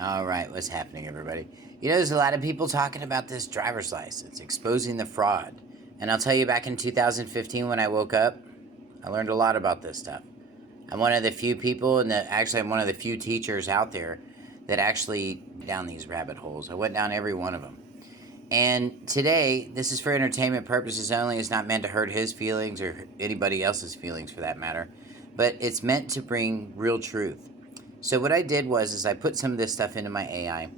All right, what's happening, everybody? There's a lot of people talking about this driver's license, exposing the fraud. And I'll tell you, back in 2015 when I woke up, I learned a lot about this stuff. I'm one of the few people, and actually, I'm one of the few teachers out there that actually down these rabbit holes. I went down every one of them. And today, this is for entertainment purposes only. It's not meant to hurt his feelings or anybody else's feelings for that matter, but it's meant to bring real truth. So what I did was I put some of this stuff into my AI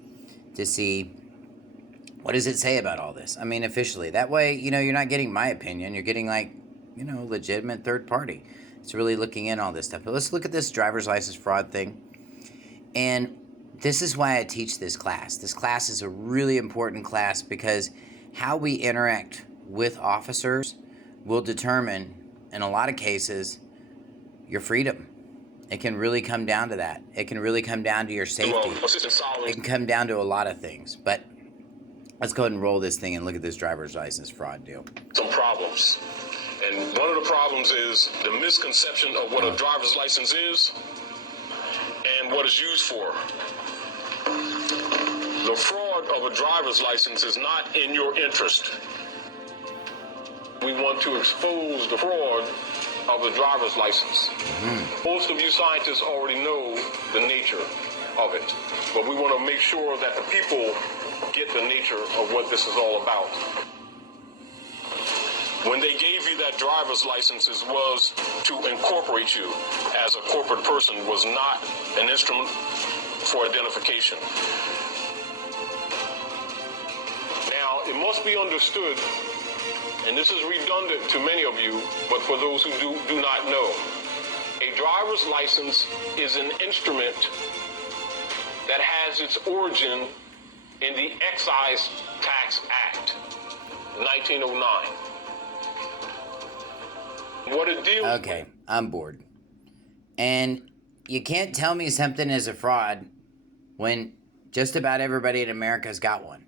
to see what does it say about all this. I mean, officially. That way, you're not getting my opinion. You're getting legitimate third party. It's really looking in all this stuff. But let's look at this driver's license fraud thing. And this is why I teach this class. This class is a really important class because how we interact with officers will determine, in a lot of cases, your freedom. It can really come down to that. It can really come down to your safety. It can come down to a lot of things. But let's go ahead and roll this thing and look at this driver's license fraud deal. Some problems. And one of the problems is the misconception of what a driver's license is and what it's used for. The fraud of a driver's license is not in your interest. We want to expose the fraud of the driver's license. Most of you scientists already know the nature of it, but we want to make sure that the people get the nature of what this is all about. When they gave you that driver's license, it was to incorporate you as a corporate person, was not an instrument for identification. Now, it must be understood, and this is redundant to many of you, but for those who do not know, a driver's license is an instrument that has its origin in the Excise Tax Act, 1909. What it deals Okay, I'm bored. And you can't tell me something is a fraud when just about everybody in America's got one.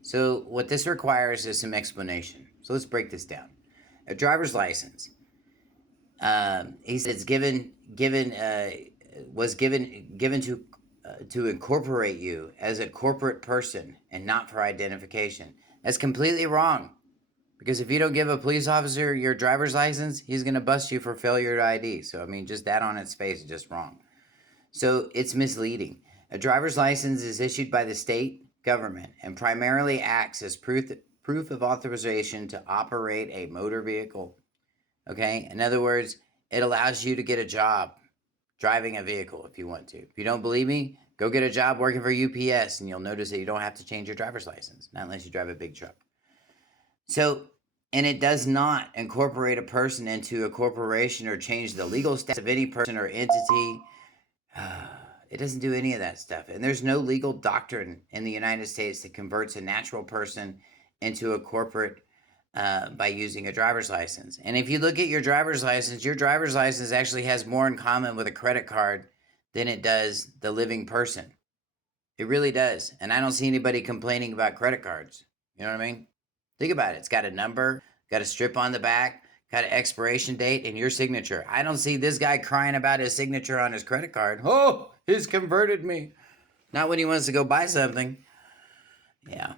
So what this requires is some explanation. So let's break this down. A driver's license. He said it's given to incorporate you as a corporate person and not for identification. That's completely wrong. Because if you don't give a police officer your driver's license, he's going to bust you for failure to ID. So, I mean, just that on its face is just wrong. So, it's misleading. A driver's license is issued by the state government and primarily acts as proof of authorization to operate a motor vehicle. Okay? In other words, it allows you to get a job driving a vehicle if you want to. If you don't believe me, go get a job working for UPS and you'll notice that you don't have to change your driver's license, not unless you drive a big truck. So, and it does not incorporate a person into a corporation or change the legal status of any person or entity. It doesn't do any of that stuff. And there's no legal doctrine in the United States that converts a natural person into a corporate by using a driver's license. And if you look at your driver's license actually has more in common with a credit card than it does the living person. It really does. And I don't see anybody complaining about credit cards. You know what I mean? Think about it. It's got a number, got a strip on the back, got an expiration date, and your signature. I don't see this guy crying about his signature on his credit card. Oh, he's converted me. Not when he wants to go buy something. Yeah.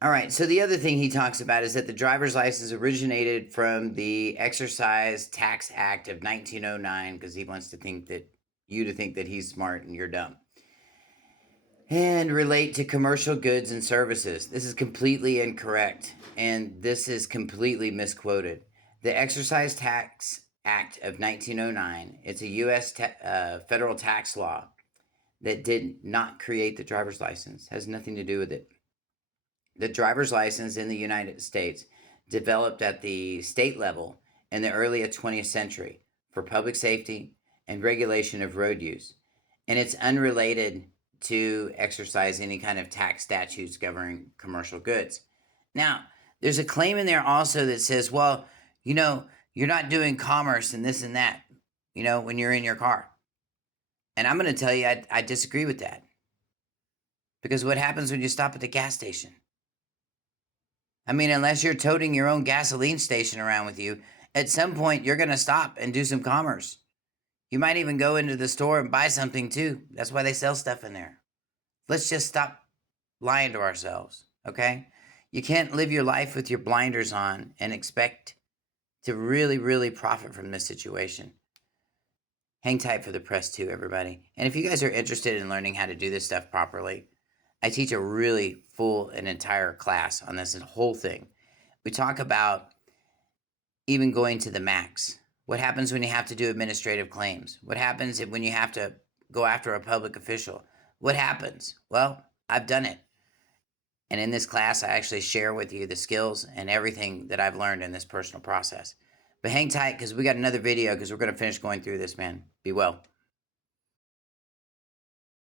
All right. So the other thing he talks about is that the driver's license originated from the Excise Tax Act of 1909 because he wants to think that he's smart and you're dumb. And relate to commercial goods and services. This is completely incorrect, and this is completely misquoted. The Excise Tax Act of 1909, it's a U.S. federal tax law that did not create the driver's license, has nothing to do with it. The driver's license in the United States developed at the state level in the early 20th century for public safety and regulation of road use, and it's unrelated to exercise any kind of tax statutes governing commercial goods. Now, there's a claim in there also that says, well, you're not doing commerce and this and that, when you're in your car. And I'm going to tell you, I disagree with that. Because what happens when you stop at the gas station? I mean, unless you're toting your own gasoline station around with you, at some point you're going to stop and do some commerce. You might even go into the store and buy something too. That's why they sell stuff in there. Let's just stop lying to ourselves, okay? You can't live your life with your blinders on and expect to really, really profit from this situation. Hang tight for the press too, everybody. And if you guys are interested in learning how to do this stuff properly, I teach a really full and entire class on this whole thing. We talk about even going to the max. What happens when you have to do administrative claims? What happens when you have to go after a public official? What happens? Well, I've done it. And in this class, I actually share with you the skills and everything that I've learned in this personal process. But hang tight because we got another video because we're going to finish going through this, man. Be well.